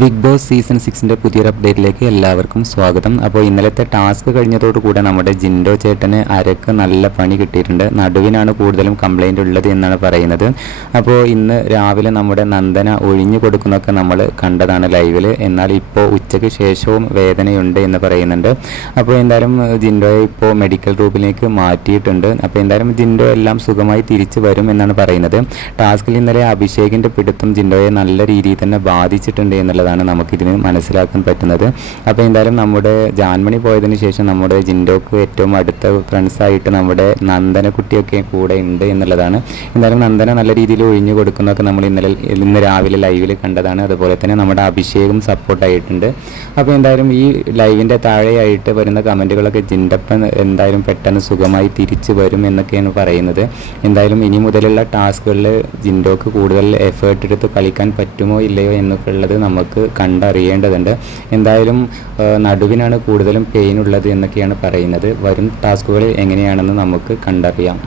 Big boss season സിക്സിന്റെ പുതിയൊരു അപ്ഡേറ്റിലേക്ക് എല്ലാവർക്കും സ്വാഗതം. അപ്പോൾ ഇന്നലത്തെ ടാസ്ക് കഴിഞ്ഞതോടുകൂടെ നമ്മുടെ ജിൻഡോ ചേട്ടന് അരക്ക് നല്ല പണി കിട്ടിയിട്ടുണ്ട്. നടുവിനാണ് കൂടുതലും കംപ്ലൈന്റ് ഉള്ളത് എന്നാണ് പറയുന്നത്. അപ്പോൾ ഇന്ന് രാവിലെ നമ്മുടെ നന്ദന ഒഴിഞ്ഞു കൊടുക്കുന്നൊക്കെ നമ്മൾ കണ്ടതാണ് ലൈവിൽ എന്നാൽ ഇപ്പോൾ ഉച്ചയ്ക്ക് ശേഷവും വേദനയുണ്ട് എന്ന് പറയുന്നുണ്ട്. അപ്പോൾ എന്തായാലും ജിൻഡോയെ ഇപ്പോൾ മെഡിക്കൽ റൂമിലേക്ക് മാറ്റിയിട്ടുണ്ട്. അപ്പോൾ എന്തായാലും ജിൻഡോ എല്ലാം സുഖമായി തിരിച്ചു വരും എന്നാണ് പറയുന്നത്. ടാസ്കിൽ ഇന്നലെ അഭിഷേകിന്റെ പിടുത്തം ജിൻഡോയെ നല്ല രീതിയിൽ തന്നെ ബാധിച്ചിട്ടുണ്ട് എന്നുള്ളതാണ് നമുക്കിതിന് മനസ്സിലാക്കാൻ പറ്റുന്നത്. അപ്പോൾ എന്തായാലും നമ്മുടെ ജാൻമണി പോയതിന് ശേഷം നമ്മുടെ ജിൻഡോക്ക് ഏറ്റവും അടുത്ത ഫ്രണ്ട്സായിട്ട് നമ്മുടെ നന്ദനക്കുട്ടിയൊക്കെ കൂടെ ഉണ്ട് എന്നുള്ളതാണ്. എന്തായാലും നന്ദന നല്ല രീതിയിൽ ഒഴിഞ്ഞു കൊടുക്കുന്നതൊക്കെ നമ്മൾ ഇന്നലെ ഇന്ന് രാവിലെ ലൈവിൽ കണ്ടതാണ്. അതുപോലെ തന്നെ നമ്മുടെ അഭിഷേകം സപ്പോർട്ടായിട്ടുണ്ട് അപ്പോൾ എന്തായാലും ഈ ലൈവിന്റെ താഴെയായിട്ട് വരുന്ന കമന്റുകളൊക്കെ ജിൻഡപ്പൻ എന്തായാലും പെട്ടെന്ന് സുഖമായി തിരിച്ചു വരും എന്നൊക്കെയാണ് പറയുന്നത്. എന്തായാലും ഇനി മുതലുള്ള ടാസ്കുകളിൽ ജിൻഡോക്ക് കൂടുതൽ എഫേർട്ട് എടുത്ത് കളിക്കാൻ പറ്റുമോ ഇല്ലയോ എന്നൊക്കെ ഉള്ളത് നമുക്ക് കണ്ടറിയേണ്ടതുണ്ട്. എന്തായാലും നടുവിനാണ് കൂടുതലും പെയിൻ ഉള്ളത് എന്നൊക്കെയാണ് പറയുന്നത്. വരും ടാസ്കുകളിൽ എങ്ങനെയാണെന്ന് നമുക്ക് കണ്ടറിയാം.